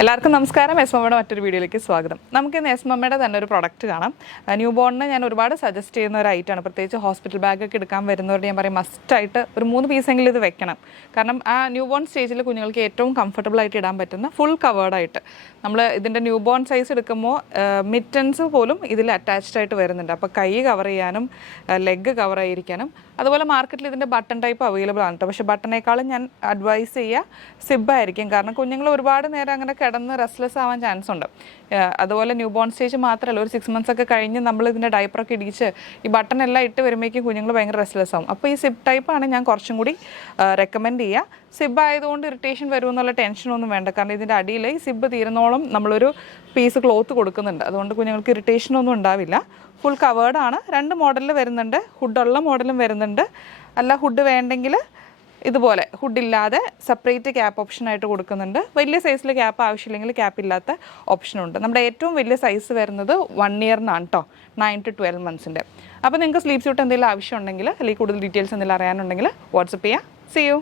എല്ലാവർക്കും നമസ്കാരം. എസ് മമ്മയുടെ മറ്റൊരു വീഡിയോയിലേക്ക് സ്വാഗതം. നമുക്ക് ഇന്ന് എസ് മമ്മയുടെ തന്നെ ഒരു പ്രൊഡക്റ്റ് കാണാം. ന്യൂ ബോണിന് ഞാൻ ഒരുപാട് സജസ്റ്റ് ചെയ്യുന്ന ഒരു ഐറ്റമാണ്. പ്രത്യേകിച്ച് ഹോസ്പിറ്റൽ ബാഗൊക്കെ എടുക്കാൻ വരുന്നവരുടെ ഞാൻ പറയും മസ്റ്റായിട്ട് ഒരു 3 പീസെങ്കിലും ഇത് വെക്കണം. കാരണം ആ ന്യൂ ബോൺ സ്റ്റേജിൽ കുഞ്ഞുങ്ങൾക്ക് ഏറ്റവും കംഫർട്ടബിൾ ആയിട്ട് ഇടാൻ പറ്റുന്ന ഫുൾ കവേർഡായിട്ട് നമ്മൾ ഇതിൻ്റെ ന്യൂ ബോൺ സൈസ് എടുക്കുമ്പോൾ മിറ്റൻസ് പോലും ഇതിൽ അറ്റാച്ച്ഡ് ആയിട്ട് വരുന്നുണ്ട്. അപ്പോൾ കൈ കവർ ചെയ്യാനും ലെഗ് കവർ ആയിരിക്കാനും അതുപോലെ മാർക്കറ്റിൽ ഇതിൻ്റെ ബട്ടൺ ടൈപ്പ് അവൈലബിൾ ആണ് കേട്ടോ. പക്ഷേ ബട്ടണേക്കാളും ഞാൻ അഡ്വൈസ് ചെയ്യുക സിബായിരിക്കും. കാരണം കുഞ്ഞുങ്ങൾ ഒരുപാട് നേരം അങ്ങനെ കിടന്ന് റെസ്റ്റ്ലെസ് ആവാൻ ചാൻസ് ഉണ്ട്. അതുപോലെ ന്യൂ ബോൺ സ്റ്റേജ് മാത്രമല്ല, ഒരു 6 months ഒക്കെ കഴിഞ്ഞ് നമ്മൾ ഇതിൻ്റെ ഡയപ്പറൊക്കെ ഇടിച്ച് ഈ ബട്ടൺ എല്ലാം ഇട്ട് വരുമ്പോഴേക്കും കുഞ്ഞുങ്ങൾ ഭയങ്കര റെസ്റ്റ്ലെസ് ആവും. അപ്പോൾ ഈ സിബ് ടൈപ്പാണ് ഞാൻ കുറച്ചും കൂടി റെക്കമെൻഡ് ചെയ്യുക. സിബ് ആയതുകൊണ്ട് ഇറിറ്റേഷൻ വരുമെന്നുള്ള ടെൻഷനൊന്നും വേണ്ട. കാരണം ഇതിൻ്റെ അടിയിൽ ഈ സിബ് തീരുന്നോളം നമ്മളൊരു പീസ് ക്ലോത്ത് കൊടുക്കുന്നുണ്ട്. അതുകൊണ്ട് കുഞ്ഞുങ്ങൾക്ക് ഇറിറ്റേഷനൊന്നും ഉണ്ടാവില്ല. ഫുൾ കവേർഡാണ്. 2 മോഡലിൽ വരുന്നുണ്ട്. ഹുഡുള്ള മോഡലും വരുന്നുണ്ട്. അല്ല ഹുഡ് വേണ്ടെങ്കിൽ ഇതുപോലെ ഹുഡില്ലാതെ സെപ്പറേറ്റ് ക്യാപ്പ് ഓപ്ഷനായിട്ട് കൊടുക്കുന്നുണ്ട്. വലിയ സൈസിൽ ക്യാപ്പ് ആവശ്യമില്ലെങ്കിൽ ക്യാപ്പ് ഇല്ലാത്ത ഓപ്ഷനുണ്ട്. നമ്മുടെ ഏറ്റവും വലിയ സൈസ് വരുന്നത് 1 year കേട്ടോ, 9 to 12 months. അപ്പോൾ നിങ്ങൾക്ക് സ്ലീപ്പ് സ്യൂട്ട് എന്തെങ്കിലും ആവശ്യമുണ്ടെങ്കിൽ അല്ലെങ്കിൽ കൂടുതൽ ഡീറ്റെയിൽസ് എന്തെങ്കിലും അറിയാനുണ്ടെങ്കിൽ വാട്സപ്പ് ചെയ്യാം. See U.